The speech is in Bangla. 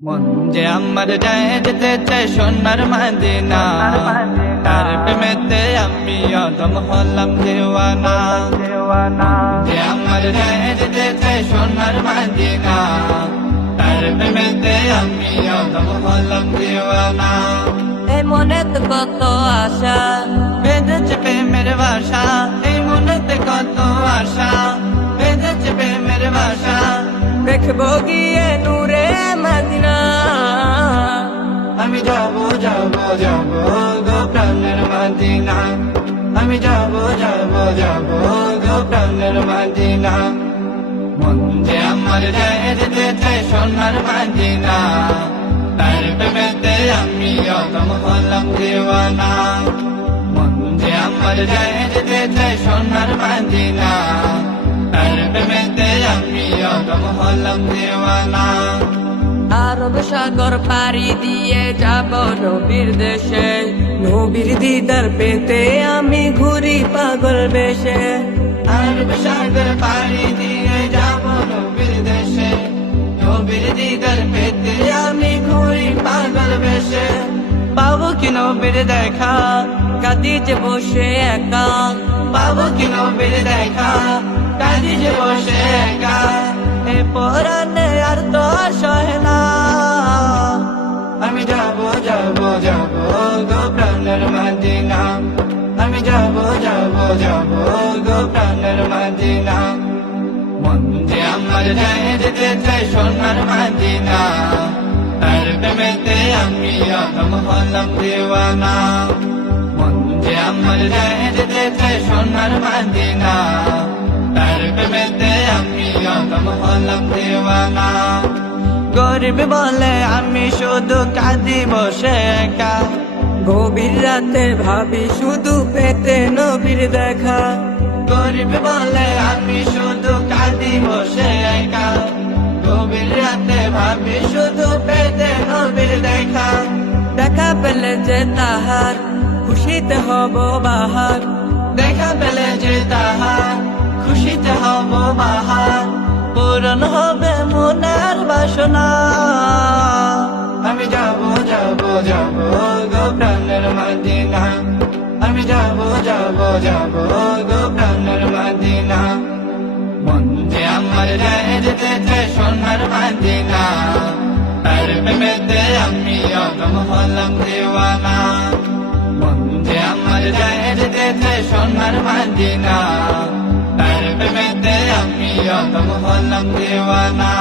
মন যে আমার যায় যেতে চাই সোনার মদিনা, তার প্রেমেতে আমি অদম হলাম দেওয়ানা। যে আমার যায় যেতে চাই সোনার মদিনা, তার প্রেমেতে আমি অদম হলাম দেওয়ানা। এই মনেতে কত আশা বেঁধেছে প্রেমের বাসা, এই মনেতে কত আশা বেঁধেছে প্রেমের বাসা। দেখবো গিয়ে নূরে মদিনা। আমি যাবো যাবো যাবো গো প্রাণের মদিনা, আমি যাবো যাবো যাবো গো প্রাণের মদিনা। মন যে আমার যায় যেতে চাই সোনার মদিনা, তার প্রেমেতে আমি অদম হলাম দেওয়ানা। মন যে আমার যায় যেতে চাই সোনার মদিনা, তার প্রেমেতে আমি অদম হলাম দেওয়ানা। আরব সাগর পাড়ি দিয়ে যাব নবীর দেশে, নবীর দিদার পেতে আমি ঘুরি পাগল বেশে। আরব সাগর পাড়ি দিয়ে যাব নবীর দেশে, নবীর দিদার পেতে আমি ঘুরি পাগল বেশে। পাবো কি নবীর দেখা, কাঁদি যে বসে একা, পাবো কি নবীর দেখা, কাঁদি যে বসে একা। এ পরাণে আর তো সহে না। আমি যাবো যাবো যাবো গো প্রাণের মদিনা, আমি যাবো যাবো যাবো গো প্রাণের মদিনা। মন যে আমার যায় যেতে চাই সোনার মদিনা, তার প্রেমেতে আমি অদম হলাম দেওয়ানা। মন যে আমার যায় যেতে চাই সোনার মদিনা, তার প্রেমেতে আমি অদম হলাম দেওয়ানা। গরিব বলে আমি শুধু কাঁদি বসে একা, গভীর রাতে ভাবি শুধু পেতে নবীর দেখা। গরিব বলে আমি শুধু কাঁদি বসে একা, গভীর রাতে ভাবি শুধু পেতে নবীর দেখা। দেখা পেলে যে তাহার খুশিতে হব বাহার, দেখা পেলে যে তাহার খুশিতে হব বাহার। পূরণ হবে মনের বাসনা। আমি যাবো যাবো যাবো গো প্রাণের মদিনা, আমি যাবো যাবো যাবো গো প্রাণের মদিনা। মন যে আমার যায় যেতে চাই সোনার মদিনা, তার প্রেমেতে আমি অদম হলাম দেওয়ানা। মন যে আমার যায় যেতে চাই সোনার মদিনা, তার প্রেমেতে আমি অদম হলাম দেওয়ানা।